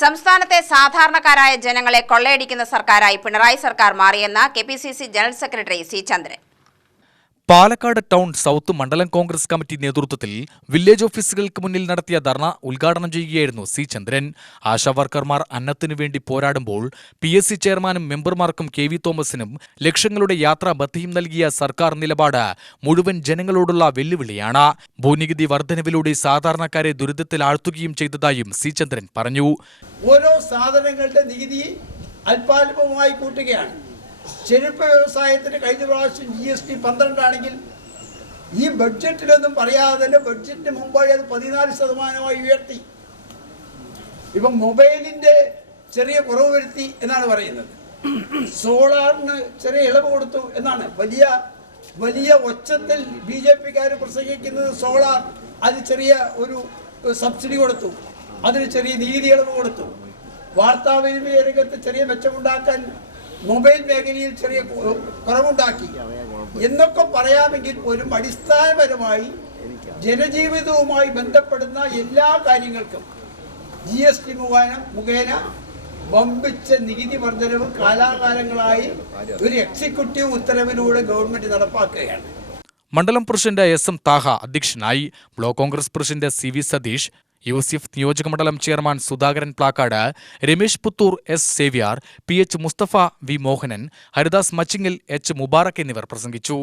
സംസ്ഥാനത്തെ സാധാരണക്കാരായ ജനങ്ങളെ കൊള്ളയടിക്കുന്ന സർക്കാരായി പിണറായി സർക്കാർ മാറിയെന്ന് കെപിസിസി ജനറൽ സെക്രട്ടറി സി ചന്ദ്രൻ. പാലക്കാട് ടൗൺ സൗത്ത് മണ്ഡലം കോൺഗ്രസ് കമ്മിറ്റി നേതൃത്വത്തിൽ വില്ലേജ് ഓഫീസുകൾക്ക് മുന്നിൽ നടത്തിയ ധർണ ഉദ്ഘാടനം ചെയ്യുകയായിരുന്നു സി ചന്ദ്രൻ. ആശാവർക്കർമാർ അന്നത്തിനു വേണ്ടി പോരാടുമ്പോൾ PSC ചെയർമാനും മെമ്പർമാർക്കും KV തോമസിനും ലക്ഷങ്ങളുടെ യാത്രാ ഭത്യയും നൽകിയ സർക്കാർ നിലപാട് മുഴുവൻ ജനങ്ങളോടുള്ള വെല്ലുവിളിയാണ്. ഭൂനികുതി വർധനവിലൂടെ സാധാരണക്കാരെ ദുരിതത്തിലാഴ്ത്തുകയും ചെയ്തതായും സി ചന്ദ്രൻ പറഞ്ഞു. ഓരോ സാധനങ്ങളുടെ നികുതി അല്പാൽപമായി കൂട്ടുകയാണ്. ചെരുപ്പ് വ്യവസായത്തിന് കഴിഞ്ഞ പ്രാവശ്യം GST 12 ആണെങ്കിൽ ഈ ബഡ്ജറ്റിലൊന്നും പറയാതെ തന്നെ ബഡ്ജറ്റിന് മുമ്പായി അത് 14% ഉയർത്തി. ഇപ്പം മൊബൈലിൻ്റെ ചെറിയ കുറവ് വരുത്തി എന്നാണ് പറയുന്നത്. സോളാറിന് ചെറിയ ഇളവ് കൊടുത്തു എന്നാണ്. വലിയ ഒച്ചത്തിൽ BJP-ക്കാർ പ്രസംഗിക്കുന്നത് സോളാർ അത് ചെറിയ ഒരു സബ്സിഡി കൊടുത്തു, അതിന് ചെറിയ നികുതി ഇളവ് കൊടുത്തു. വാർത്താവിനിമയ രംഗത്ത് ചെറിയ മെച്ചമുണ്ടാക്കാൻ മൊബൈൽ മേഖലയിൽ ചെറിയ കുറവുണ്ടാക്കി എന്നൊക്കെ പറയാമെങ്കിൽ പോലും അടിസ്ഥാനപരമായി ജനജീവിതവുമായി ബന്ധപ്പെടുന്ന എല്ലാ കാര്യങ്ങൾക്കും GST മുഖേന വമ്പിച്ച നികുതി വർധനവ് കാലാകാലങ്ങളായി ഒരു എക്സിക്യൂട്ടീവ് ഉത്തരവിലൂടെ ഗവൺമെന്റ് നടപ്പാക്കുകയാണ്. മണ്ഡലം പ്രസിഡന്റ് SM താഹ അധ്യക്ഷനായി. Block Congress president CV Satheesh, UCF നിയോജകമണ്ഡലം chairman Sudhakaran Plakkad, Ramesh Puthur, S Xavier, PH Musthafa, V Mohanan, Haridas Machingal, H Mubarak എന്നിവർ പ്രസംഗിച്ചു.